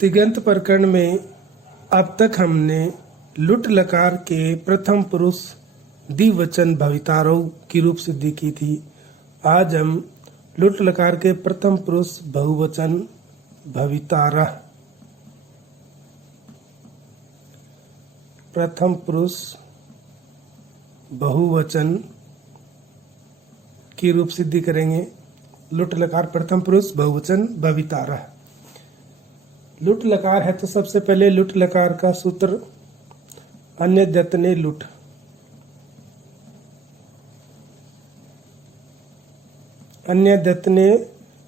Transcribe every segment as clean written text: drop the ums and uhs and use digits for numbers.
तिङन्त प्रकरण में अब तक हमने लुट लकार के प्रथम पुरुष द्विवचन भवितारव की रूप सिद्धि की थी। आज हम लुट लकार के प्रथम पुरुष बहुवचन भवितारः, प्रथम पुरुष बहुवचन की रूप सिद्धि करेंगे। लुट लकार प्रथम पुरुष बहुवचन भवितारः। लुट लकार है तो सबसे पहले लुट लकार का सूत्र अन्य दत्तने लुट। अन्य दत्तने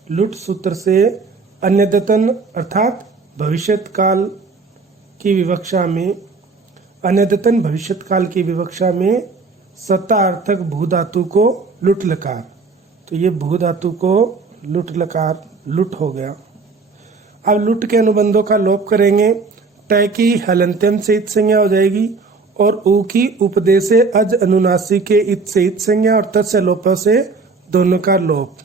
लुट सूत्र से अन्य दत्तन अर्थात भविष्यत काल की विवक्षा में, अन्य दत्तन भविष्यत काल की विवक्षा में सत्ता अर्थक भू धातु को लुट लकार, तो ये भू धातु को लुट लकार लुट हो गया। अब लुट के अनुबंधों का लोप करेंगे। टय की हलंत्यम से इत संज्ञा हो जाएगी और ऊ की उपदेश से अज अनुनासिक के इत से इत संज्ञा और तत् से लोप से दोनों का लोप।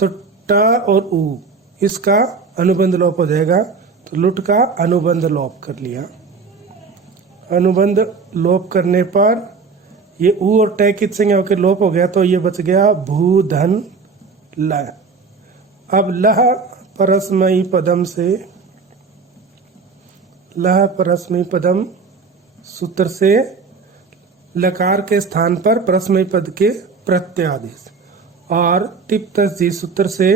तो ट और ऊ इसका अनुबंध लोप हो जाएगा। तो लुट का अनुबंध लोप कर लिया। अनुबंध लोप करने पर ये ऊ और टय की संज्ञा होकर लोप हो गया, तो ये बच गया भू धन ल। अब लह परस्मयी पदम से, लह परस्मयी पदम सूत्र से लकार के स्थान पर परस्मयी पद के प्रत्यादेश, और टिप तस जी सूत्र से,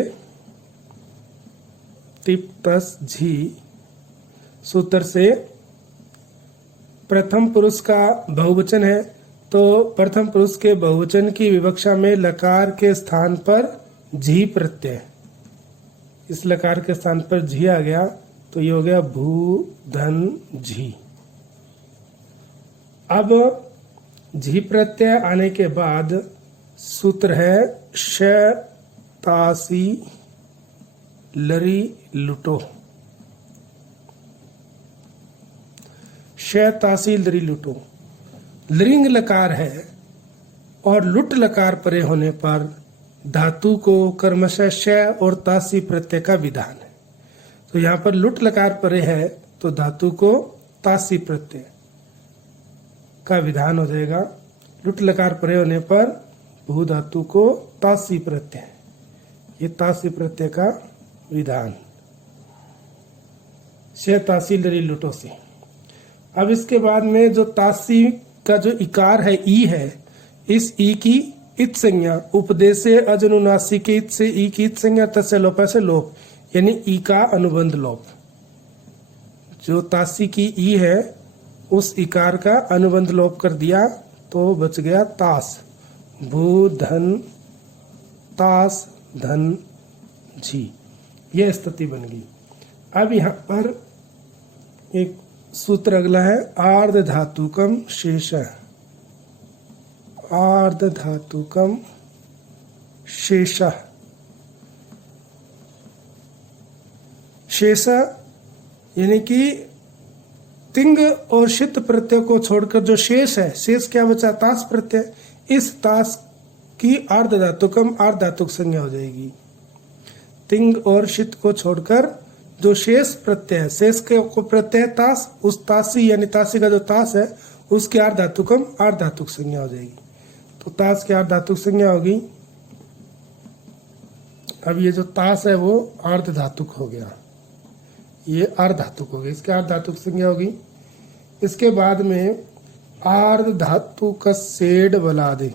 टिप तस जी सूत्र से प्रथम पुरुष का बहुवचन है, तो प्रथम पुरुष के बहुवचन की विवक्षा में लकार के स्थान पर झी प्रत्यय, इस लकार के स्थान पर झी आ गया, तो ये हो गया भू धन झी। अब झी प्रत्यय आने के बाद सूत्र है श तासी लरी लुटो। श तासी लरी लुटो लिंग लकार है और लुट लकार परे होने पर धातु को कर्मशः श और तासी प्रत्यय का विधान है। तो यहाँ पर लुट लकार परे है तो धातु को तासी प्रत्यय का विधान हो जाएगा। लुट लकार परे होने पर भू धातु को तासी प्रत्यय, ये तासी प्रत्यय का विधान। श तासी लरी लुटो से। अब इसके बाद में जो तासी का जो इकार है ई है, इस ई की इत संज्ञा उपदेश से अजनुनासिक के इत से ई की इत संज्ञा तस्य लोप से लोप, यानी ई का अनुबंध लोप। जो तासी की ई है उस इकार का अनुबंध लोप कर दिया तो बच गया तास। भू धन तास धन झी, यह स्थिति बन गई। अब यहाँ पर एक सूत्र अगला है आर्ध धातुकम शेष। आर्ध धातुकम शेष, शेष यानी कि तिंग और शित प्रत्यय को छोड़कर जो शेष है, शेष क्या बचा? तास प्रत्यय। इस तास की आर्ध धातुकम आर्ध धातुक संज्ञा हो जाएगी। तिंग और शित को छोड़कर जो शेष प्रत्यय है, शेष के को प्रत्यय तास, उस तासी यानी तासी का जो तास है उसकी आर्ध धातुकम आर्ध धातुक संज्ञा हो जाएगी। तो तास की आर्ध धातुक संज्ञा होगी। अब ये जो तास है वो आर्ध धातुक हो गया, ये अर्ध धातुक हो गया, इसकी आर्ध धातुक संज्ञा होगी। इसके बाद में आर्ध धातु का सेड बला दे,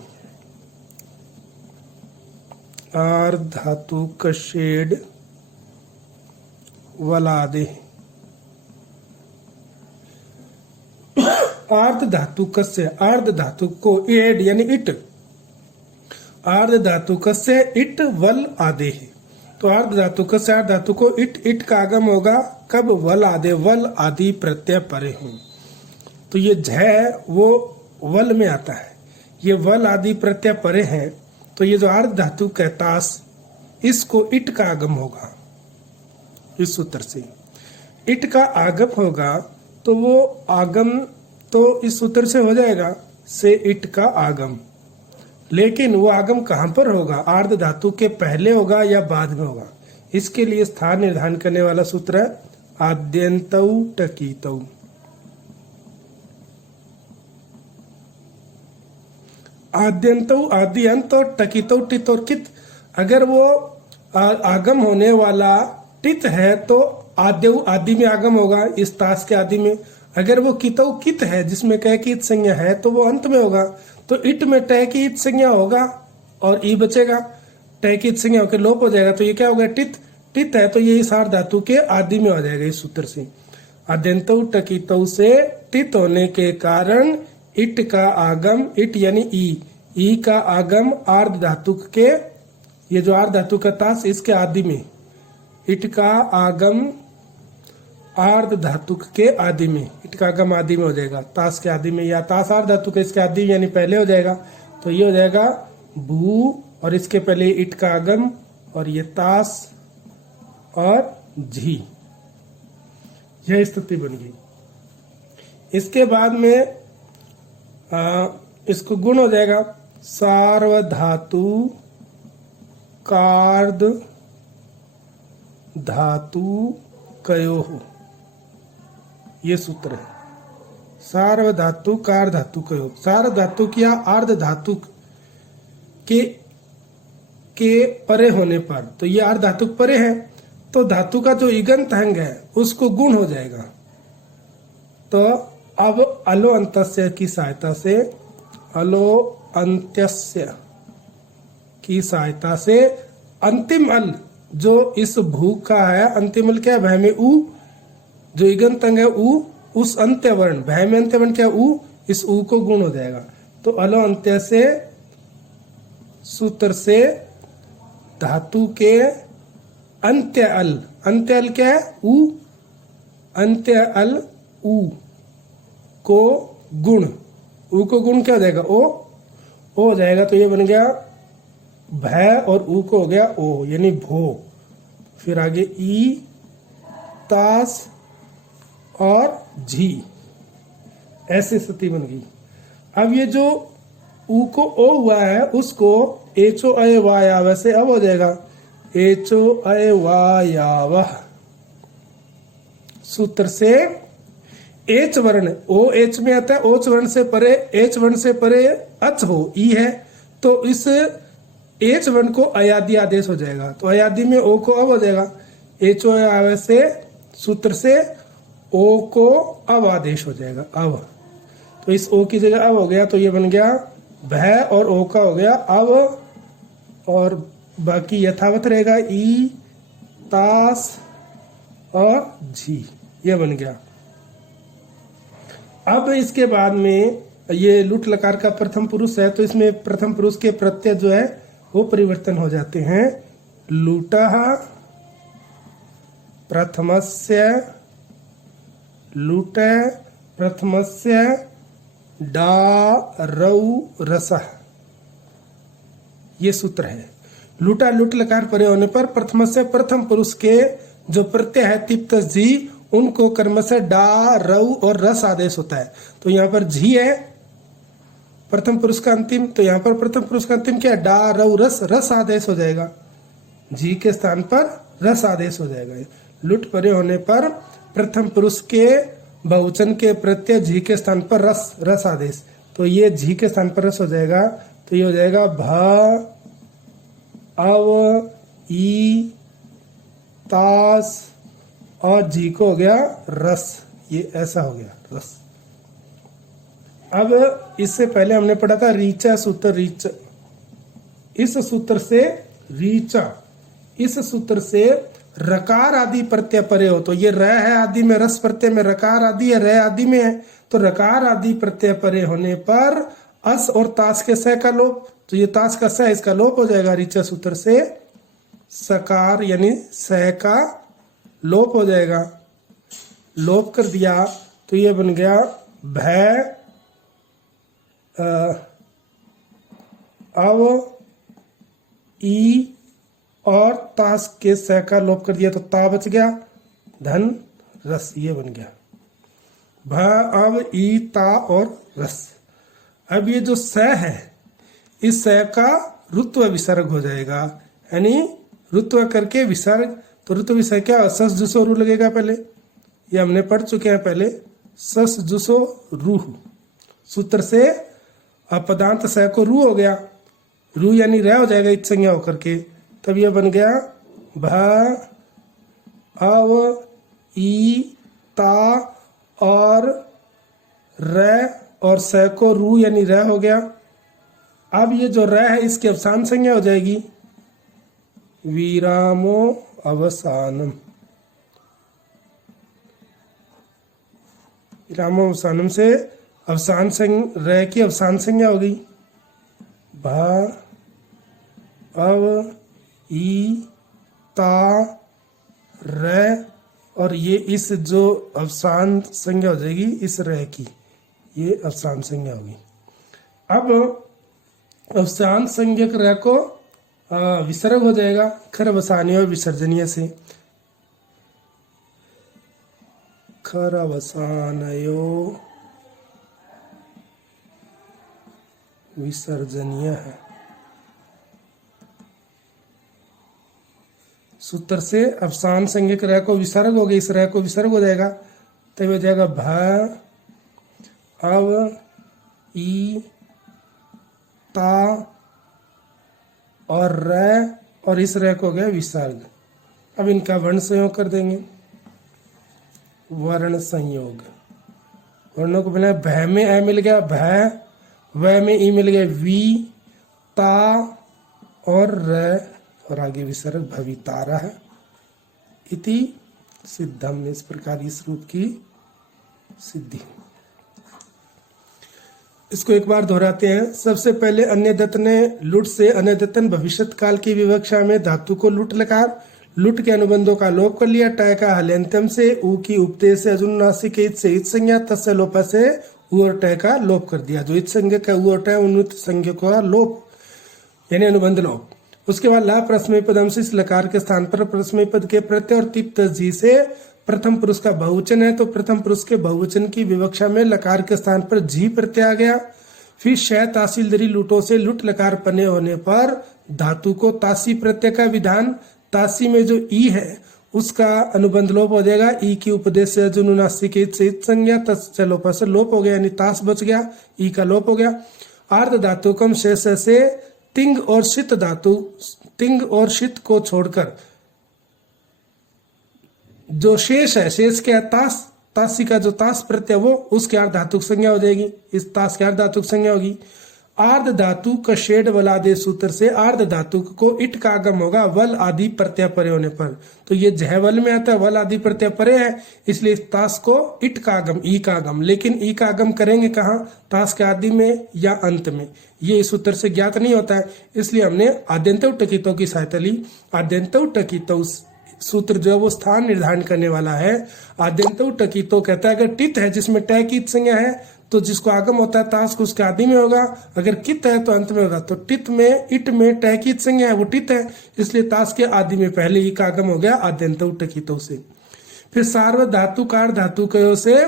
आर्ध धातु का शेड वला दे। आर्ध धातु कस्य, आर्ध धातु को एड यानी इट, आर्ध धातु कस्य इट वल आदे है। तो आर्ध धातु कस्य आर्ध धातु को इट, इट का आगम होगा कब? वल आदे, वल आदि प्रत्यय परे हों। तो ये झ वो वल में आता है, ये वल आदि प्रत्यय परे हैं, तो ये जो आर्ध धातु का तास, इसको इट का आगम होगा। इस सूत्र से इट का आगम होगा तो वो आगम तो इस सूत्र से हो जाएगा से इट का आगम। लेकिन वो आगम कहाँ पर होगा? आर्ध धातु के पहले होगा या बाद में होगा? इसके लिए स्थान निर्धारण करने वाला सूत्र है आद्यन्तौ टकितौ। आद्यन्तौ आदि अंत और टकितौ टित और कित। अगर वो आगम होने वाला टित है तो आद्यौ आदि में आगम होगा, इस ताश के आदि में। अगर वो कितौ कित है जिसमें कह की इत संज्ञा है तो वो अंत में होगा। तो इट में टय की इत संज्ञा होगा और ई बचेगा, टय की इत संज्ञा होकर लोप हो जाएगा। तो ये क्या होगा, टित। टित है तो ये सार धातु के आदि में हो जाएगा इस सूत्र से। आद्यन्तौ टकितौ से टित होने के कारण इट का आगम, इट यानी ई का आगम आर्ध धातु के, ये जो आर्ध धातु का ताश इसके आदि में, इट का आगम आर्ध धातुक के आदि में, इट का आगम आदि में हो जाएगा, ताश के आदि में, या ताश आर्ध धातु के इसके आदि यानी पहले हो जाएगा। तो ये हो जाएगा भू और इसके पहले इट का आगम और ये ताश और झी, यह स्थिति बन गई। इसके बाद में इसको गुण हो जाएगा सार्वधातु कार्द धातु कयोः, ये सूत्र है। सार्वधातु कार धातु कयोः, सार्वधातु या अर्ध धातु के परे होने पर, तो ये अर्ध धातु परे है तो धातु का जो इगंत अंग है उसको गुण हो जाएगा। तो अब अलो अंत्यस्य की सहायता से, अलो अंत्यस्य की सहायता से अंतिम अल जो इस भू का है, अंतिम अल क्या है, भय में उ, जो इगंत अंग है उ, उस अंत्य वर्ण, भय में अंत्य वर्ण क्या उ, इस उ को गुण हो जाएगा। तो अलो अंत्य से सूत्र से धातु के अंत्य अल क्या है उ, अंत्य अल उ को गुण, उ को गुण क्या हो जाएगा, ओ हो जाएगा। तो ये बन गया भय और उ को हो गया ओ, यानी भो। फिर आगे ई, ताश और झी, ऐसी स्थिति बन गई। अब ये जो उ को ओ हुआ है उसको एचो अय वायाव से अब हो जाएगा एचो अय वायाव। सूत्र से एच वर्ण, ओ एच में आता है, ओच वर्ण से परे, एच वर्ण से परे अच हो, ई है, तो इस एच वर्ण को अयादि आदेश हो जाएगा। तो अयादि में ओ को अब हो जाएगा, एचो आवे से सूत्र से ओ को अब आदेश हो जाएगा, अब। तो इस ओ की जगह अब हो गया, तो ये बन गया भय और ओ का हो गया अब, और बाकी यथावत रहेगा ई, ताश और झी, ये बन गया। अब इसके बाद में ये लुट लकार का प्रथम पुरुष है, तो इसमें प्रथम पुरुष के प्रत्यय जो है वो परिवर्तन हो जाते हैं। लुटः प्रथमस्य, लुट प्रथमस्य डारौ रसः, ये सूत्र है। लुटा लुट लकार परे होने पर प्रथम से प्रथम पुरुष के जो प्रत्यय है तिप्त जी, उनको कर्म से डा, रऊ और रस आदेश होता है। तो यहाँ पर झी है प्रथम पुरुष का अंतिम, तो यहाँ पर प्रथम पुरुष का अंतिम क्या है, डा, रऊ, रस, रस आदेश हो जाएगा। झी के स्थान पर रस आदेश हो जाएगा। लुट परे होने पर प्रथम पुरुष के बहुवचन के प्रत्यय झी के स्थान पर रस, रस आदेश, तो ये झी के स्थान पर रस हो जाएगा। तो ये हो जाएगा भ, अव, ई, ताश और जी को हो गया रस, ये ऐसा हो गया रस। अब इससे पहले हमने पढ़ा था रीचा सूत्र, रीच, इस सूत्र से रीचा, इस सूत्र से रकार आदि प्रत्यय परे हो, तो ये र है आदि में, रस प्रत्यय में रकार आदि है, र आदि में है, तो रकार आदि प्रत्यय परे होने पर अस और ताश के स का लोप, तो ये ताश का स, इसका लोप हो जाएगा। रीचा सूत्र से सकार यानी स का लोप हो जाएगा। लोप कर दिया तो ये बन गया भय, अव, ई और ताश के स का लोप कर दिया तो ता बच गया, धन रस, ये बन गया भ, अव, ई, ता और रस। अब ये जो स है इस स का रुत्व विसर्ग हो जाएगा, यानी रुत्व करके विसर्ग, तो रुत्व विसर्ग क्या, सस जुसो रू लगेगा पहले, ये हमने पढ़ चुके हैं पहले। सस जुसो रूह सूत्र से अपदांत स को रू हो गया, रू यानी रह हो जाएगा इत संज्ञा होकर के, तब यह बन गया भ अव ई ता और र और स को रू यानी रह हो गया। अब ये जो र है इसकी अवसान संज्ञा हो जाएगी विरामो अवसानम। विरामो अवसानम से अवसान र की अवसान संज्ञा हो गई भ अव ई ता र, और ये इस जो अवसान संज्ञा हो जाएगी इस र की, ये अवसान संज्ञा होगी। अब अवसान संज्ञक र को विसर्ग हो जाएगा खर अवसानीय और विसर्जनीय से। खर अवसानयो विसर्जनीय है। सूत्र से अवसान संज्ञक र को विसर्ग हो गई, इस र को विसर्ग हो जाएगा, तब हो जाएगा भ अव ई ता और र, और इस र को हो गया विसर्ग। अब इनका वर्ण संयोग कर देंगे, वर्ण संयोग। वर्णों को मिला भ में ए मिल गया भ, व में ई मिल गया वी, ता और र, और आगे विसर्ग भवितारा है। इति सिद्धम, इस प्रकार इस रूप की सिद्धि। इसको एक बार दोहराते हैं। सबसे पहले अन्य दत्त ने लुट से अनद्यतन भविष्यत काल की विवक्षा में धातु को लुट लकार लुट के अनुबंधों का लोप कर लिया। टय का हल्यंत्यम से उ की उपदेश से अजुनासिक इत से इत संज्ञा तस्य लोप से उ और टय का लोप कर दिया। जो इत संज्ञा का उ और टय उन्नत संज्ञा का लोप यानी अनुबंध लोप। उसके बाद ला प्रस्मय पदम से इस लकार के स्थान पर प्रस्मय पद के प्रत्यय और तिप्त जी से प्रथम पुरुष का बहुवचन है, तो प्रथम पुरुष के बहुवचन की विवक्षा में लकार के स्थान पर जी प्रत्यय आ गया। फिर शय तासील दरी लुटों से लुट लकार पने होने पर धातु को तासी प्रत्यय का विधान, तासी में जो ई है उसका अनुबंध लोप हो जाएगा। ई की उपदेश से जुनुनासिक से संज्ञा तस्य लोप से लोप हो गया, यानी तास बच गया, ई का लोप हो गया। आर्ध धातु कम शेष से तिंग और शित धातु, तिंग और शित को छोड़कर जो शेष है, शेष क्या है तास, तासी का जो तास प्रत्यय वो उसके अर्ध धातुक संज्ञा हो जाएगी, इस तास के अर्ध धातुक संज्ञा होगी। आर्ध धातु का शेड वलादे सूत्र से आर्ध धातु को इट का आगम होगा वल आदि प्रत्यय परे होने पर, तो ये जह वल में आता है, वल आदि प्रत्यय परे है, इसलिए इस तास को इट का आगम, ई का आगम। लेकिन ई का आगम करेंगे कहाँ, तास के आदि में या अंत में, ये इस सूत्र से ज्ञात नहीं होता है, इसलिए हमने आद्यंत टकितो की सहायता ली। आद्यंत टकितो सूत्र जो है वो स्थान निर्धारण करने वाला है। आद्यंत टकितो कहता है अगर टित है जिसमें टय की संज्ञा है तो जिसको आगम होता है तास को उसके आदि में होगा, अगर कित है तो अंत में होगा। तो टित में इट में टय की संज्ञा है वो टित है, इसलिए तास के आदि में पहले ही का आगम हो गया आद्यंत टकितो से। फिर सार्वत धातु कार धातु कयो से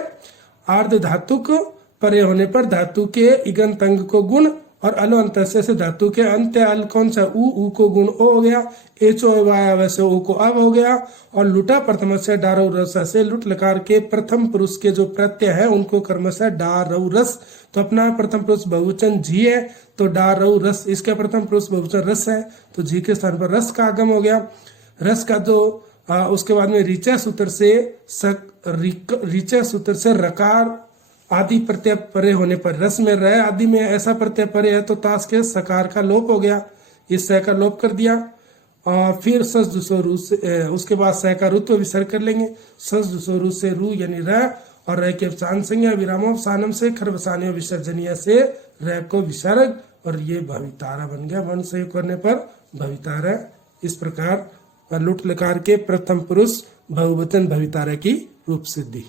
आर्ध धातुक परे होने पर धातु के इगंत अंग को गुण और अलो अंत से धातु के अंत्य अल कौन सा उ को गुण ओ हो गया, एचो वैसे ओ को अब हो गया। और लुटा प्रथम से डारो रस से लुट लकार के प्रथम पुरुष के जो प्रत्यय है उनको कर्म से डारऊ रस, तो अपना प्रथम पुरुष बहुवचन जी है तो डारऊ रस, इसका प्रथम पुरुष बहुवचन रस है तो जी के स्थान पर रस का आगम हो गया। रस का जो उसके बाद में ऋचा सूत्र से ऋचा सूत्र से रकार आदि प्रत्यय परे होने पर रस में रह आदि में ऐसा प्रत्यय परे है तो तास के सकार का लोप हो गया, इस सह का लोप कर दिया। और फिर सस दुसो रू से उसके बाद सह का रुत्व विसर्ग कर लेंगे। सस दुसो रू से रू यानी रह और रह के अवसान संज्ञा विरामोपसानम से खरवसानी विसर्जनीय से रह को विसर्ग और ये भवितारा बन गया। वर्ण संयोग करने पर भवितारा। इस प्रकार लुट लकार के प्रथम पुरुष बहुवचन भवितारा की रूप सिद्धि।